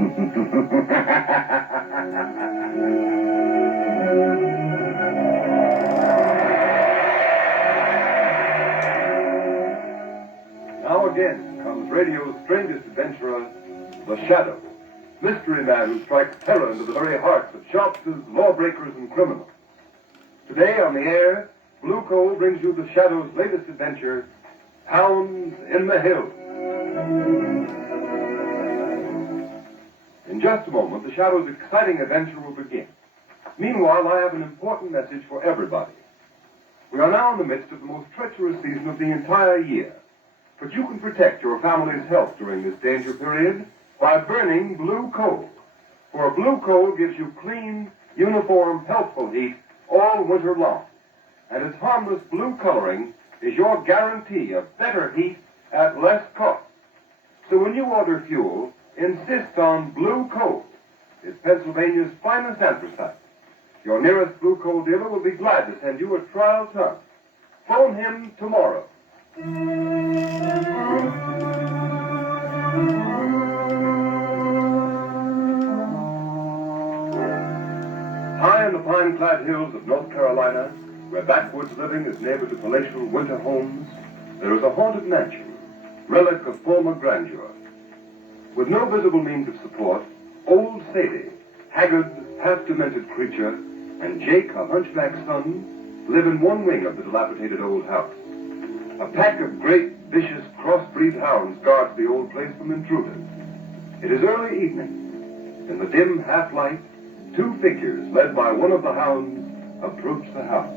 Now again comes radio's strangest adventurer, the Shadow, mystery man who strikes terror into the very hearts of shopkeepers, lawbreakers, and criminals. Today on the air, Blue Coal brings you the Shadow's latest adventure, Hounds in the Hills. In just a moment, the Shadow's exciting adventure will begin. Meanwhile, I have an important message for everybody. We are now in the midst of the most treacherous season of the entire year. But you can protect your family's health during this danger period by burning blue coal. For blue coal gives you clean, uniform, healthful heat all winter long. And its harmless blue coloring is your guarantee of better heat at less cost. So when you order fuel, insist on blue coal. It's Pennsylvania's finest anthracite. Your nearest blue coal dealer will be glad to send you a trial ton. Phone him tomorrow. High in the pine-clad hills of North Carolina, where backwoods living is neighbor to palatial winter homes, there is a haunted mansion, relic of former grandeur. With no visible means of support, old Sadie, haggard, half-demented creature, and Jake, a hunchback son, live in one wing of the dilapidated old house. A pack of great, vicious, crossbreed hounds guards the old place from intruders. It is early evening. In the dim half-light, two figures, led by one of the hounds, approach the house.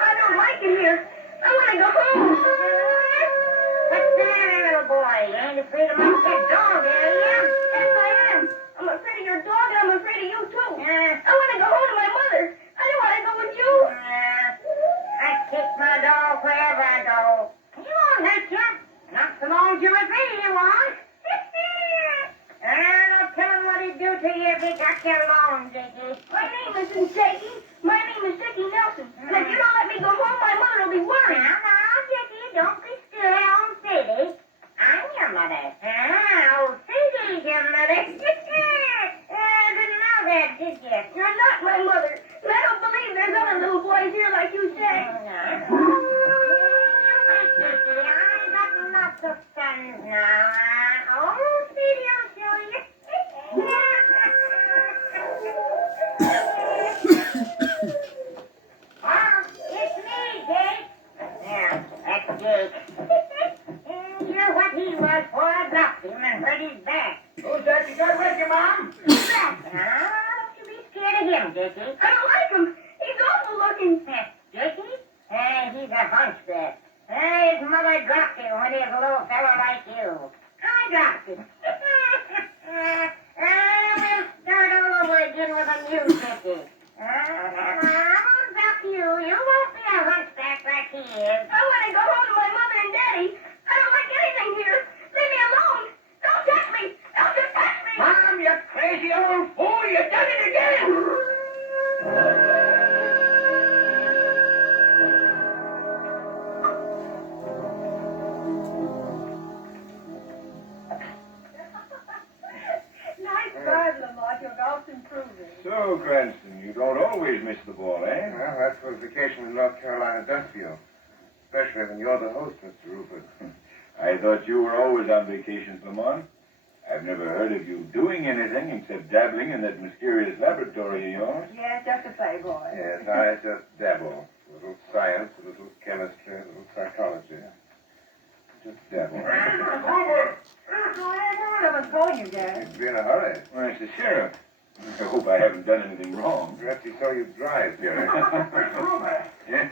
I don't like it here. I want to go home. What's the matter, little boy? You ain't afraid of my pet dog, are you? Yes, I am. I'm afraid of your dog, and I'm afraid of you, too. I want to go home to my mother. I don't want to go with you. I take my dog wherever I go. He won't hurt you. Not so long as you're with me, he won't. I'll tell him what he'd do to you if he got you alone, Dickie. My name isn't Jakey. My name is Dickie Nelson. And if you don't let me go home, my mother will be worried. Now, Dickie, don't be silly on Sadie. I'm your mother. Oh, Sadie's your mother. Didn't know that, did you? You're not my mother. And I don't believe there's other little boys here like you say. I got lots of sons now. Oh, Sadie, I'll show you. It's me, Jake. Yeah, that's Jake. You're what he was before I dropped him and hurt his back. Who's that you got with you, Mom? Who's that? Don't you be scared of him, Dickie. I don't like him. He's awful looking. Dickie? He's a hunchback. His mother dropped him when he was a little fellow like you. I dropped him. We'll start all over again with a new Dickie. I won't drop you. You won't be a hunchback like he is. I want to go home to my mother and Daddy. I don't like anything here. Leave me alone. Don't touch me. Don't you touch me. Mom, you crazy old fool. You done it again. Nice drive, Lamont. Your golf's improving. So, Cranston, you don't always miss the ball, eh? Well, that's what vacation in North Carolina does for you. Especially when you're the host, Mr. Rupert. I thought you were always on vacation, Lamont. I've never heard of you doing anything except dabbling in that mysterious laboratory of yours. Yeah, just a playboy. Yes, I just dabble. A little science, a little chemistry, a little psychology. Just dabble. Someone's calling you, Dad. You'd be in a hurry. Well, it's the sheriff. I hope I haven't done anything wrong. Perhaps he saw you drive here. Yeah?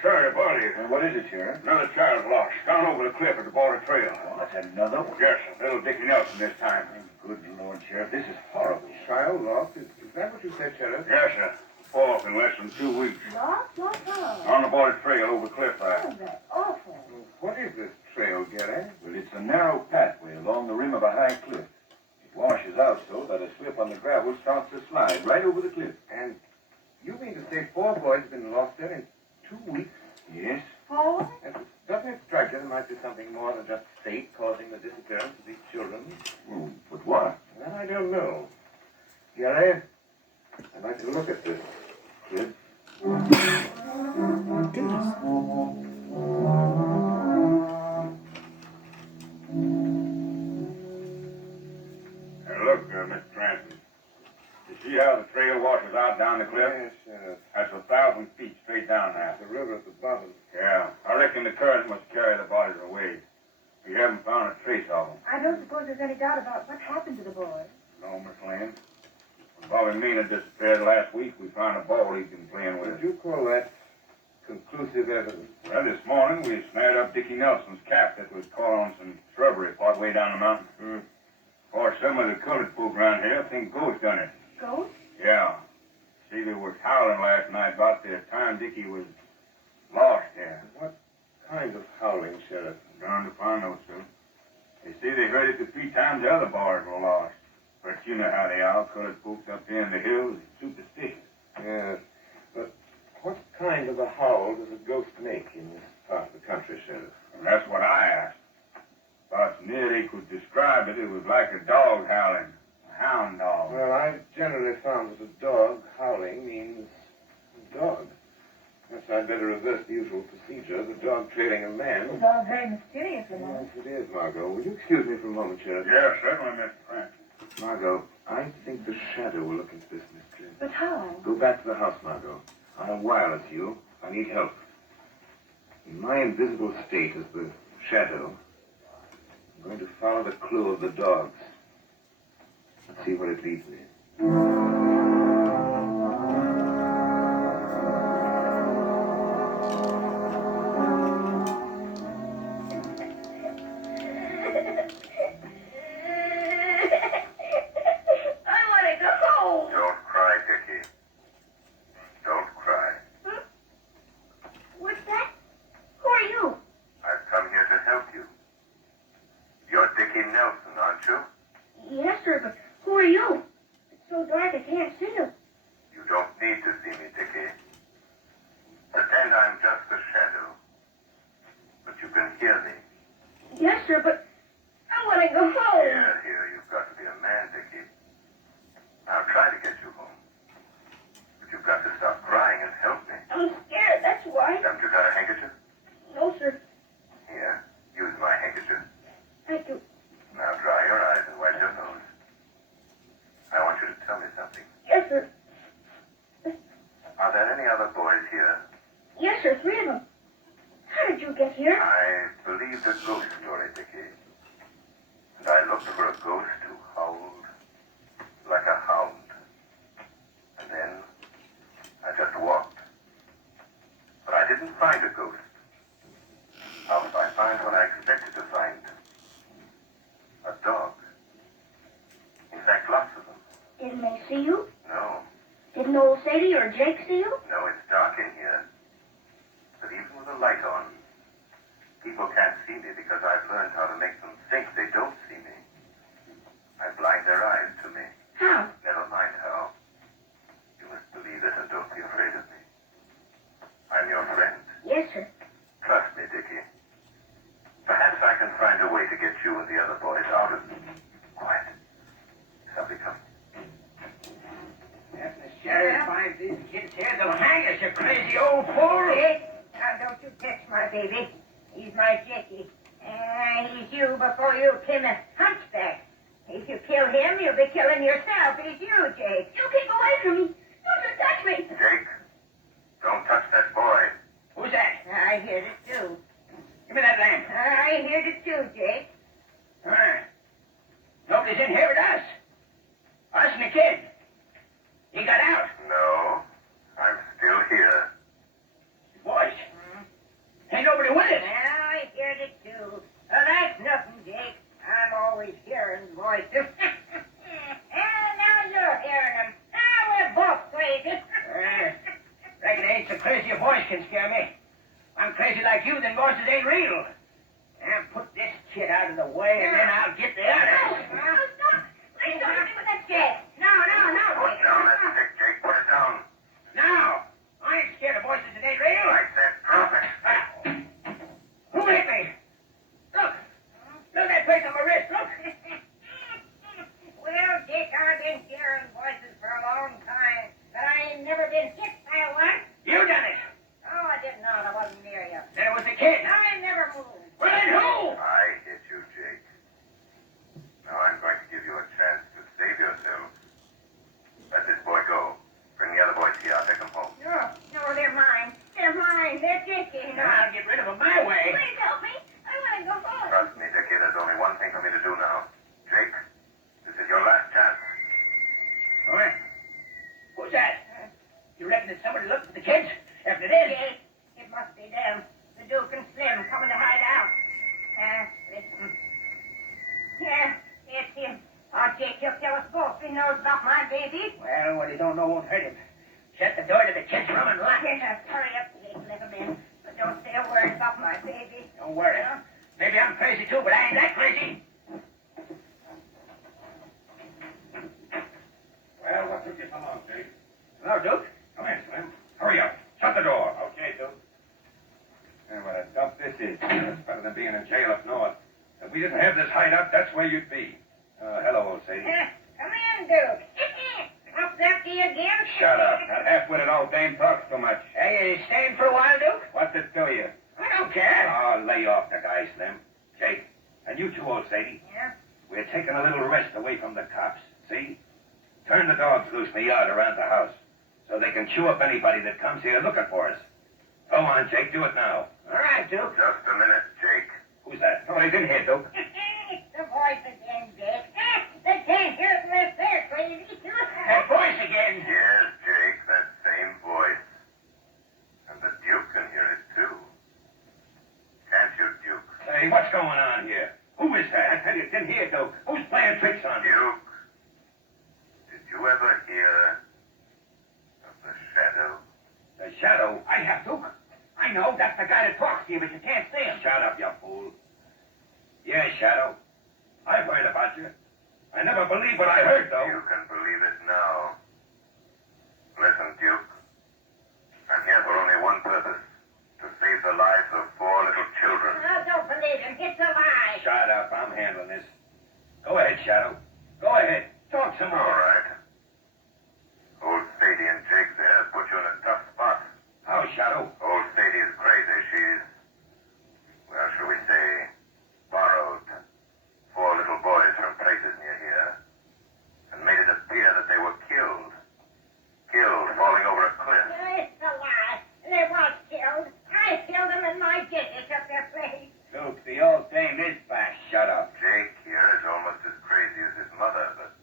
Sorry to bother you. What is it, Sheriff? Another child lost. Down over the cliff at the border trail. What, another one? Yes, little Dickie Nelson this time. Good Lord, Sheriff, this is horrible. Child lost? Is that what you said, Sheriff? Yes, sir. Off in less than 2 weeks. What? What? What? On the border trail over the cliff there. Oh, that's awful. What is this trail, Gary? Well, it's a narrow pathway along the rim of a high cliff. It washes out so that a slip on the gravel starts to slide right over the cliff. And you mean to say 4 boys have been lost there in 2 weeks? Yes, Hole? Doesn't it strike you there might be something more than just fate causing the disappearance of these children? Oh, but what? Well, I don't know. Gary, I'd like to look at this kid. Goodness. Hey, look, Mr. Cranston. You see how the trail washes out down the cliff? Yes, yes. That's 1,000 feet straight down there. The river at the bottom. Yeah, I reckon the current must carry the bodies away. We haven't found a trace of them. I don't suppose there's any doubt about what happened to the boy. No, Miss Lane. When Bobby Mina disappeared last week, we found a ball he'd been playing with. Would you call that conclusive evidence? Well, this morning we snared up Dickie Nelson's cap that was caught on some shrubbery part way down the mountain. Of course, some of the colored folk around here think ghosts done it. Ghost? Yeah. See, they was howling last night about the time Dickie was lost there. What kind of howling, Sheriff? Darned if I know, sir. They say they heard it the 3 times the other boys were lost. But you know how they are, colored folks up there in the hills, superstitious. Yes. But what kind of a howl does a ghost make in this part of the country, Sheriff? And that's what I asked. About as near they could describe it, it was like a dog howling. A hound dog. Well, I've generally found that a dog howling means a dog. Perhaps I'd better reverse the usual procedure, the dog trailing a man. It's all very mysterious, you know. Yes, it is, Margot. Will you excuse me for a moment, Sheriff? Yeah, certainly, Mr. Frank. Margot, I think the shadow will look into this mystery. But how? Go back to the house, Margot. I'll wireless you. I need help. In my invisible state as the shadow, I'm going to follow the clue of the dogs. Let's see where it leads me. I want to go home. Don't cry, Dickie. Don't cry. What's that? Who are you? I've come here to help you. You're Dickie Nelson, aren't you? Yes, sir, but who are you? It's so dark I can't see you. You don't need to see me, Dickie. Pretend I'm just a shadow. But you can hear me. Yes, sir, but I want to go home. Here, you've got to be a man, Dickie. I'll try to get you home. But you've got to stop crying and help me. I'm scared, that's why. Haven't you got a handkerchief? No, sir. Here, use my handkerchief. I do. Now dry your eyes and wipe your nose. I want you to tell me something. Yes, sir. Are there any other boys here? Yes, sir, 3 of them. How did you get here? I believed a ghost story, Dickie. And I looked for a ghost who howled like a hound. And then I just walked. But I didn't find a ghost. How did I find what I expected to find? A dog. In fact, lots of them. Didn't they see you? No, Didn't old Sadie or Jake see you? no, it's dark in here. But even with the light on, people can't see me because I've learned how to make them think they don't see me. I blind their eyes to me. How? Never mind how. You must believe it and don't be afraid of me. I'm your friend. Yes, sir. Trust me, Dickie. Perhaps I can find a way to get you and the other boys out of... Quiet. Somebody coming. If the sheriff finds these kids here, they'll hang us, you crazy old fool. Now, don't you touch my baby. He's my Jackie. He's you before you kill a hunchback. If you kill him, you'll be killing yourself. He's you, Jake. You keep away from me. Don't you touch me. Jake, don't touch that boy. Who's that? I heard it too. Give me that lamp. I heard it too, Jake. Nobody's in here with us. Us and the kid. He got out. No, I'm still here. His voice. Ain't nobody with us. Well, I heard it too. That's nothing, Jake. I'm always hearing voices. And now you're hearing them. Now we're both crazy. Reckon it ain't so crazy a voice can scare me. I'm crazy like you, then voices ain't real. Now put this kid out of the way, and then I'll get the others. Stop. Please don't hit me with that stick. No. Put down that stick, Jake. Put it down. Now, I ain't scared of voices that ain't real. I said drop it. knows about my baby. Well, what he don't know won't hurt him. Shut the door to the kids' room and lock it. Yes, hurry up, Jake, let him in. But don't say a word about my baby. Don't worry. Maybe I'm crazy too, but I ain't that crazy. Well, what took you so long, Jake? Hello, Duke. Come in, Slim. Hurry up. Shut the door. Okay, Duke. And what a dump this is. It's better than being in jail up north. If we didn't have this hideout, that's where you'd be. Hello, old Sadie. Come in, Duke. Up after you again? Shut up. That half-witted old dame talks too much. Hey, you staying for a while, Duke? What's it to you? I don't care. Oh, lay off the guy, Slim. Jake, and you too, old Sadie. Yeah? We're taking a little rest away from the cops, see? Turn the dogs loose in the yard around the house so they can chew up anybody that comes here looking for us. Go on, Jake, do it now. All right, Duke. Just a minute, Jake. Who's that? Nobody's in here, Duke. It's the voice again, Jake. They can't hear it unless they're crazy. That voice again. Yes, Jake, that same voice. And the Duke can hear it, too. Can't you, Duke? Hey, what's going on here? Who is that? I tell you, it's in here, Duke. Who's playing tricks on you? Duke, did you ever hear of the Shadow? The Shadow? I have, Duke. I know. That's the guy that talks to you, but you can't see him. Shut up, you fool. Yeah, Shadow. I've heard about you. I never believed what I heard, though. You can believe it now. Listen, Duke. I'm here for only one purpose. To save the lives of 4 little children. I don't believe him. It's a lie. Shut up. I'm handling this. Go ahead, Shadow. Go ahead. Talk some more. All right. Old Sadie and Jake there have put you in a tough spot. How, Shadow? Old Sadie is crazy. She's, well, shall we say, borrowed 4 little boys from places near here and made it appear that they were killed. Killed falling over a cliff. It's a lie. They was killed. I killed them and my Jake took their place. Duke, the old dame is back. Shut up. Jake here is almost as crazy as his mother, but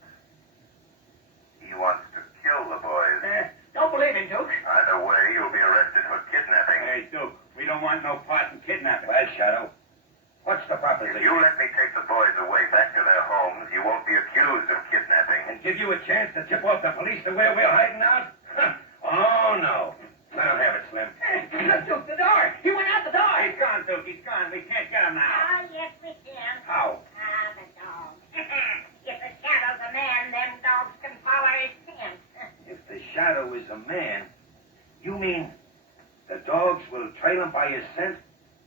he wants to kill the boys. Don't believe him, Duke. Either way, you'll be arrested for kidnapping. Hey, Duke, we don't want no part in kidnapping. Well, Shadow, what's the If proposition? you let me take the boys away back to their homes, you won't be accused of kidnapping. And give you a chance to tip off the police to where we're hiding out? Oh, no. Let him have it, Slim. Look, Duke, the door. He went out the door. He's gone, Duke. He's gone. We can't get him now. Oh, yes, we can. How? The dog. If the Shadow's a man, them dogs can follow his scent. If the Shadow is a man, you mean the dogs will trail him by his scent,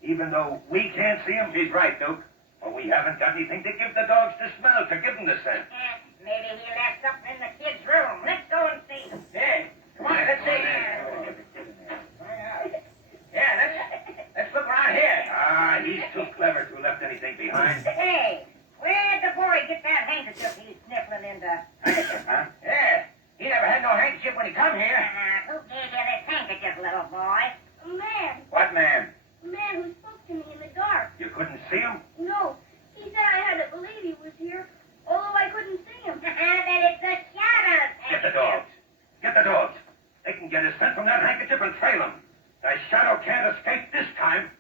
even though we can't see him? He's right, Duke. But we haven't got anything to give the dogs to smell to give them the scent. Maybe he left something in the kid's room. Let's go and see. Hey, come on, let's see. Yeah, let's look around here. Ah, he's too clever to have left anything behind. Hey, where'd the boy get that handkerchief he's sniffling into? Huh? Yeah, he never had no handkerchief when he come here. Who gave you this handkerchief, little boy? A man. What man? A man who spoke to me in the dark. You couldn't see him? No. He said I had to believe he was here, although I couldn't see him. Then it's the Shadow's Get the dogs. Get the dogs. They can get his scent from that handkerchief and trail him. The Shadow can't escape this time.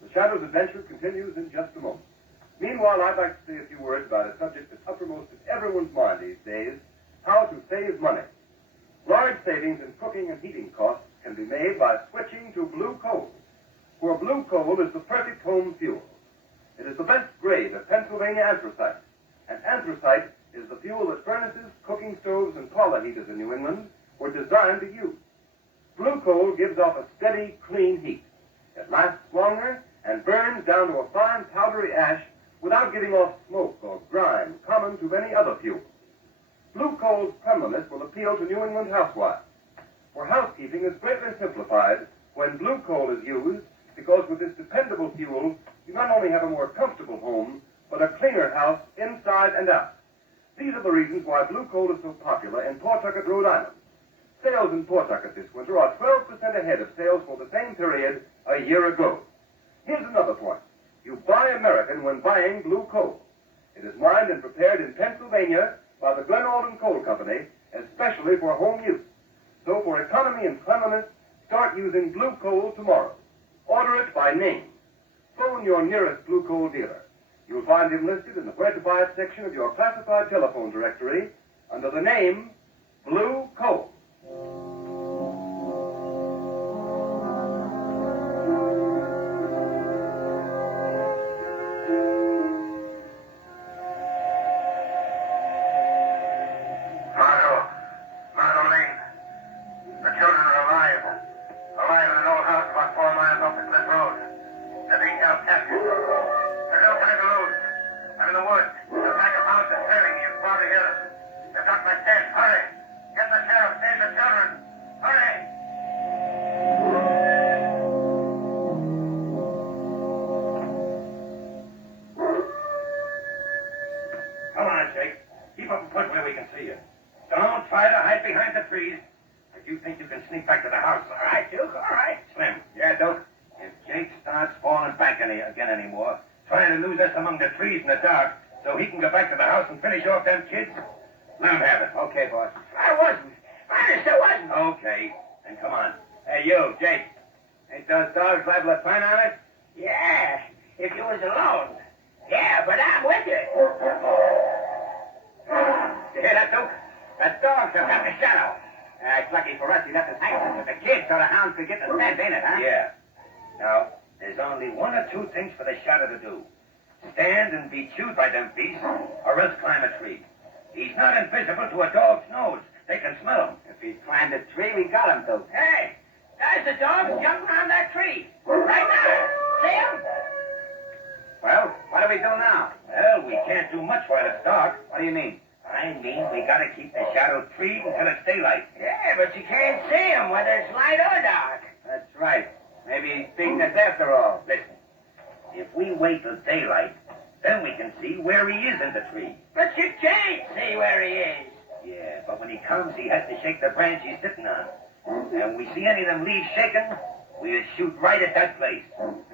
The Shadow's adventure continues in just a moment. Meanwhile, I'd like to say a few words about a subject that's uppermost in everyone's mind these days: how to save money. Large savings in cooking and heating costs can be made by switching to blue coal. For blue coal is the perfect home fuel. It is the best grade of Pennsylvania anthracite, and anthracite is the fuel that furnaces, cooking stoves, and parlor heaters in New England were designed to use. Blue coal gives off a steady, clean heat. It lasts longer and burns down to a fine, powdery ash without giving off smoke or grime common to any other fuel. Blue coal's cleanliness will appeal to New England housewives, for housekeeping is greatly simplified when blue coal is used, because with this dependable fuel, you not only have a more comfortable home, but a cleaner house inside and out. These are the reasons why blue coal is so popular in Pawtucket, Rhode Island. Sales in Pawtucket this winter are 12% ahead of sales for the same period a year ago. Here's another point. You buy American when buying blue coal. It is mined and prepared in Pennsylvania by the Glen Alden Coal Company, especially for home use. So for economy and cleanliness, start using blue coal tomorrow. Order it by name. Phone your nearest Blue Coal dealer. You'll find him listed in the Where to Buy It section of your classified telephone directory under the name Blue Coal. Margot Lane. The children are alive. Alive in an old house about 4 miles off the Cliff Road. They're being held captive. There's no time to lose. I'm in the woods. The pack of hounds is trailing me. You can probably hear them. They've got my scent. Hurry. Get the sheriff. Save the children. Hurry. Come on, Jake. Keep up a foot where we can see you. Don't try to hide behind the trees. If you think you can sneak back to the house. All right, Duke, all right. Slim. Yeah, Duke? If Jake starts falling back again anymore, trying to lose us among the trees in the dark so he can go back to the house and finish off them kids, let him have it. Okay, boss. I wasn't. I wasn't. Okay. Then come on. Hey, you, Jake. Ain't those dogs liable to turn on us? Yeah, if you was alone. Yeah, but I'm with you. You hear that, Duke? That dog's have got the shadow. It's lucky for us he left his hanging, but the kids or the hounds could get the scent, ain't it, huh? Yeah. Now, there's only one or two things for the shadow to do. Stand and be chewed by them beasts, or else climb a tree. He's not invisible to a dog's nose. They can smell him. If he climbed a tree, we got him, Duke. Hey, there's the dog jumping on that tree. Right now. See him? Well, what do we do now? Well, we can't do much while it's dark. What do you mean? I mean, we gotta keep the shadow treed until it's daylight. Yeah, but you can't see him whether it's light or dark. That's right. Maybe he's beating us after all. Listen, if we wait till daylight, then we can see where he is in the tree. But you can't see where he is. Yeah, but when he comes, he has to shake the branch he's sitting on. And we see any of them leaves shaking, we'll shoot right at that place.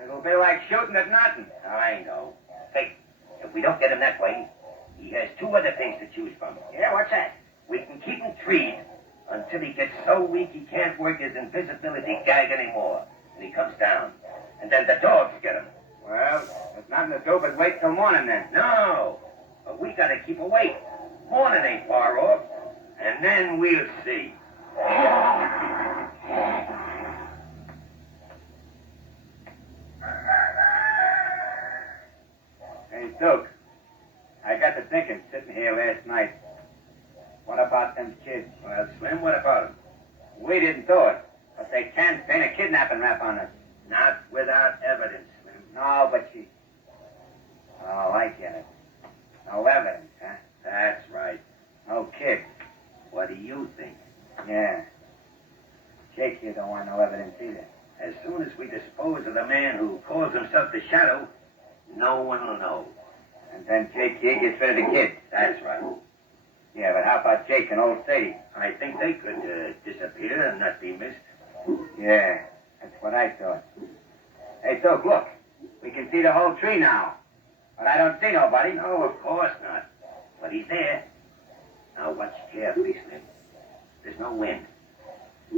It'll be like shooting at nothing. I know. Hey, if we don't get him that way, he has two other things to choose from. Yeah, what's that? We can keep him treed until he gets so weak he can't work his invisibility gag anymore. And he comes down. And then the dogs get him. Well, there's nothing to do but wait till morning then. No. But we gotta keep awake. Morning ain't far off. And then we'll see. Hey, Duke. I got to thinking sitting here last night. What about them kids? Well, Slim, what about them? We didn't do it, but they can pin a kidnapping rap on us. Not without evidence, Slim. No, but she... Oh, I get it. No evidence, huh? That's right. No kids. What do you think? Yeah. Jake here don't want no evidence either. As soon as we dispose of the man who calls himself the Shadow, no one will know. And then Jake here gets rid of the kids. That's right. Yeah, but how about Jake and Old Sadie? I think they could disappear and not be missed. Yeah, that's what I thought. Hey, Duke, look. We can see the whole tree now. But I don't see nobody. No, of course not. But he's there. Now watch carefully, Slim. There's no wind.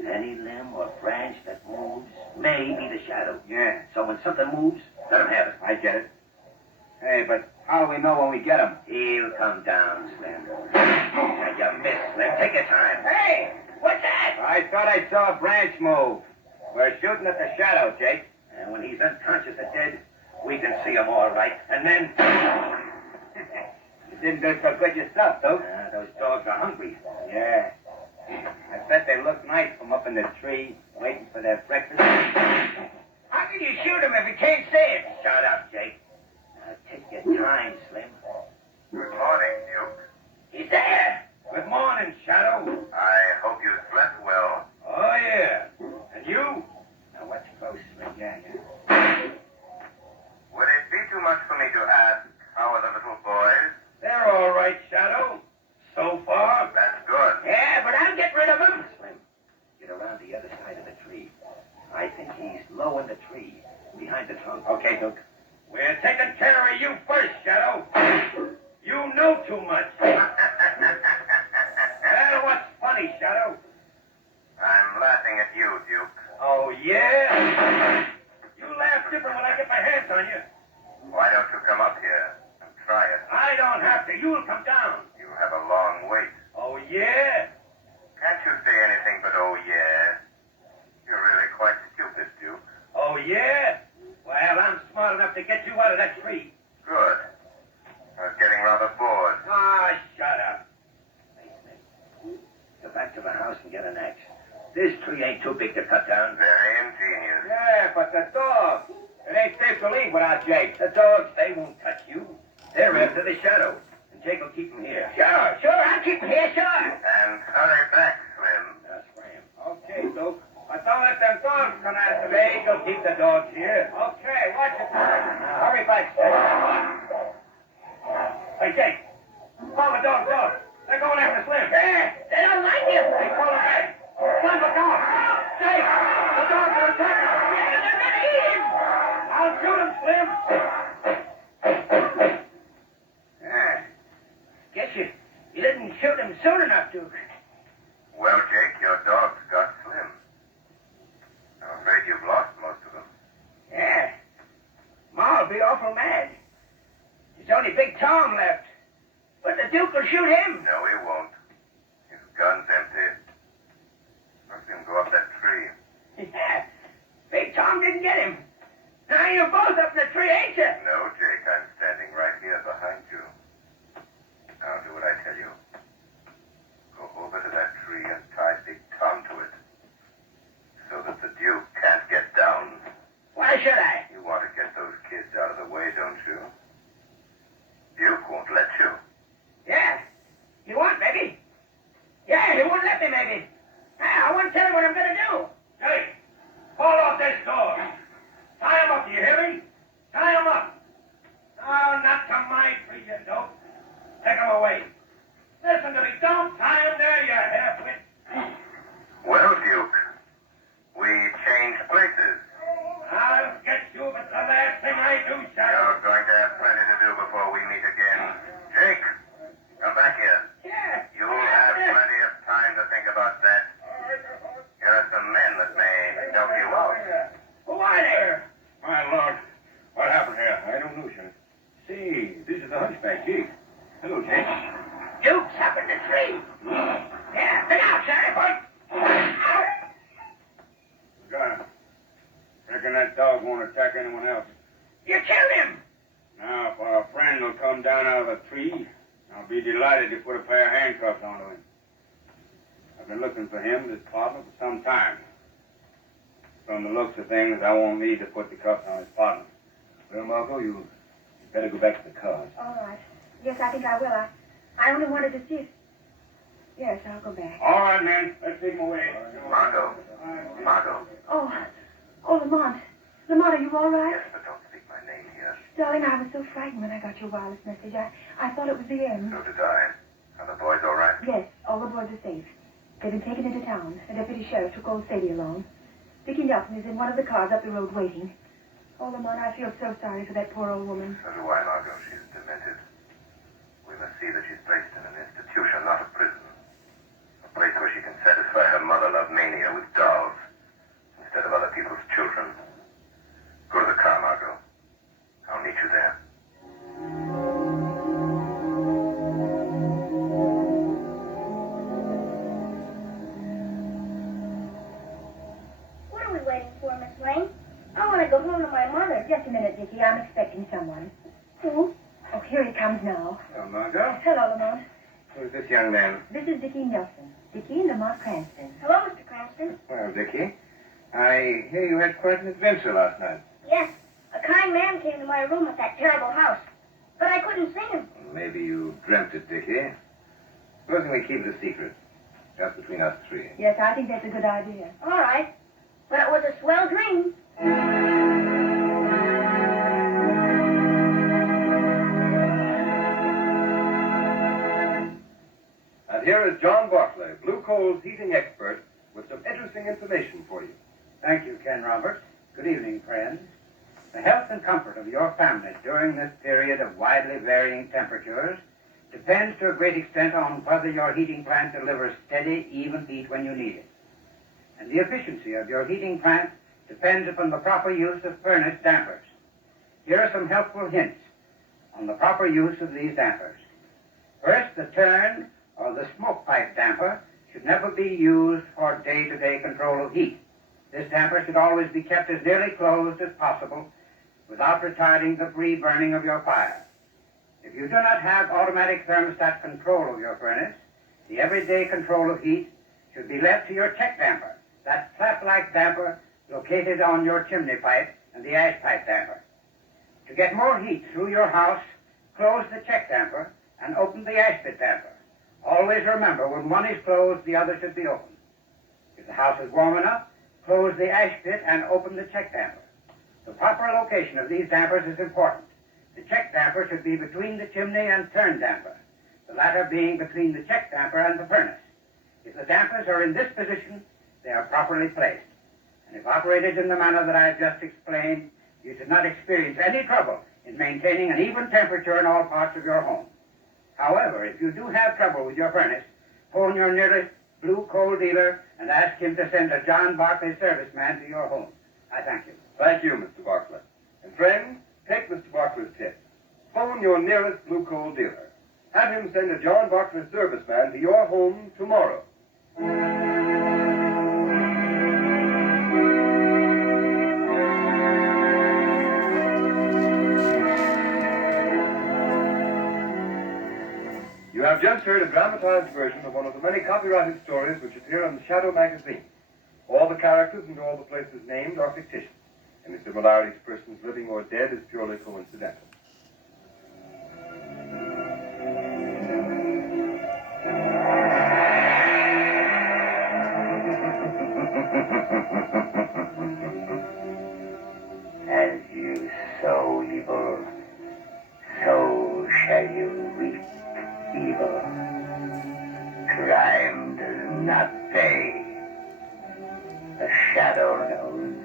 Any limb or branch that moves may be the Shadow. Yeah. So when something moves, let him have it. I get it. Hey, but how do we know when we get him? He'll come down, Slim. And you missed, Slim. Take your time. Hey, what's that? I thought I saw a branch move. We're shooting at the Shadow, Jake. And when he's unconscious or dead, we can see him all right. And then... You didn't do so good yourself, Duke. Those dogs are hungry. Yeah. I bet they look nice from up in the tree, waiting for their breakfast. How can you shoot him if you can't see it? Shut up, Jake. Now take your time, Slim. Good morning, Duke. He's there. Good morning, Shadow. I hope you slept well. Oh, yeah. And you? Now watch close, Slim. Yeah. Would it be too much for me to ask, how are the little boys? They're all right, Shadow. So far. That's good. Yeah, but I'll get rid of him. Slim, get around the other side of the tree. I think he's low in the tree, behind the trunk. Okay, Duke. We're taking care of you first, Shadow. You know too much. Well, what's funny, Shadow? I'm laughing at you, Duke. Oh, yeah? You different when I get my hands on you. Why don't you come up here and try it? I don't have to. You'll come down. You have a long wait. Oh, yeah? Can't you say anything but oh yeah? You're really quite stupid, Duke. Oh, yeah? Well, I'm smart enough to get you out of that tree. Good. I was getting rather bored. Ah, shut up. Hey, Snake. Go back to the house and get an axe. This tree ain't too big to cut down. Very ingenious. Yeah, but the dogs. It ain't safe to leave without Jake. The dogs, they won't touch you. They're after the shadow. And Jake will keep them here. Sure, I'll keep him here, sure. And hurry back, Slim. That's Graham. Okay, Luke. But don't let them dogs come after me. Jake will keep the dogs here. Okay, watch it. Now, hurry back, Snake. Hey, Jake. Call the dogs off. They're going after Slim. Yeah, they don't like you. Hey, call them back. Slim, look out. Jake, the dogs are attacking. Yeah, they're gonna eat him. I'll shoot him, Slim. Ah, guess you didn't shoot him soon enough, Duke. Well, Jake, your dogs got Slim. I'm afraid you've lost most of them. Yeah. Ma'll be awful mad. There's only Big Tom left. But the Duke will shoot him. No, he won't. His gun's empty. Let's him go up that tree. Yeah. Big Tom didn't get him. Now you're both up in the tree, ain't you? No, Jake, I'm standing right here behind you. Now do what I tell you. Go over to that tree and tie Big Tom to it. So that the Duke can't get down. Why should I? You want to get those kids out of the way, don't you? Duke won't let you. Yeah. You won't, maybe? Yeah, he won't let me, maybe. I won't tell him what I'm going to do. Jake, call off this dog. Tie him up, do you hear me? Tie him up. No, not to my tree, you dope. Take him away. Listen to me. Don't tie him there, you half-wit. Well, Duke, we changed places. I'll get you if it's the last thing I do, Shadow. You're going to have plenty to do before we meet again. Jake, come back here. Yeah. You'll have plenty of time to think about that. Here are some men that may help you out. Who are they? My Lord, what happened here? I don't know, Sheriff. See, this is the hunchback, Jake. Hello, Jake. Duke's up in the tree. Yeah, look out, Sheriff. Got him. Reckon that dog won't attack anyone else. You killed him. Now, if our friend will come down out of the tree, I'll be delighted to put a pair of handcuffs onto him. I've been looking for him, this partner, for some time. From the looks of things, I won't need to put the cuffs on his partner. Well, Margot, you better go back to the cars. All right. Yes, I think I will. I only wanted to see if... Yes, I'll go back. All right, man. Let's take him away. Margot. Margot. Oh, Lamont. Lamont, are you all right? Yes, but don't speak my name here. Darling, I was so frightened when I got your wireless message. I thought it was the end. So did I. Are the boys all right? Yes, all the boys are safe. They've been taken into town. The deputy sheriff took old Sadie along. Dickie Nelson is in one of the cars up the road waiting. Oh, Lamont, I feel so sorry for that poor old woman. So do I, Margot. She's demented. We must see that she's placed in an institution, not a prison. A place where she can satisfy her mother-love mania with dolls instead of other people's children. Go to the car, Margot. I'll meet you there. What are we waiting for, Miss Lane? I want to go home to my mother. Just a minute, Dickie. I'm expecting someone. Who? Oh, here he comes now. Hello, Margot. Hello, Lamont. Who's this young man? This is Dickie Nelson. Dickie and Lamont Cranston. Hello, Mr. Cranston. Well, Dickie, I hear you had quite an adventure last night. Yes, a kind man came to my room at that terrible house, but I couldn't see him. Maybe you dreamt it, Dickie. Supposing we keep it a secret, just between us three. Yes, I think that's a good idea. All right, but it was a swell dream. And here is John Barclay, Blue Coal's heating expert, with some interesting information for you. Thank you, Ken Roberts. Good evening, friends. The health and comfort of your family during this period of widely varying temperatures depends to a great extent on whether your heating plant delivers steady, even heat when you need it. And the efficiency of your heating plant depends upon the proper use of furnace dampers. Here are some helpful hints on the proper use of these dampers. First, the turn or the smoke pipe damper should never be used for day-to-day control of heat. This damper should always be kept as nearly closed as possible without retarding the free burning of your fire. If you do not have automatic thermostat control of your furnace, the everyday control of heat should be left to your check damper, that flap-like damper located on your chimney pipe and the ash pipe damper. To get more heat through your house, close the check damper and open the ash pit damper. Always remember, when one is closed, the other should be open. If the house is warm enough, close the ash pit and open the check damper. The proper location of these dampers is important. The check damper should be between the chimney and turn damper, the latter being between the check damper and the furnace. If the dampers are in this position, they are properly placed. And if operated in the manner that I have just explained, you should not experience any trouble in maintaining an even temperature in all parts of your home. However, if you do have trouble with your furnace, phone your nearest blue coal dealer and ask him to send a John Barclay serviceman to your home. I thank you. Thank you, Mr. Barclay. And friends, take Mr. Barclay's tip. Phone your nearest blue coal dealer. Have him send a John Barclay serviceman to your home tomorrow. You have just heard a dramatized version of one of the many copyrighted stories which appear in the Shadow magazine. All the characters and all the places named are fictitious. Any similarity to persons living or dead is purely coincidental. As you sow evil, so shall you reap evil. Crime does not pay. The shadow knows.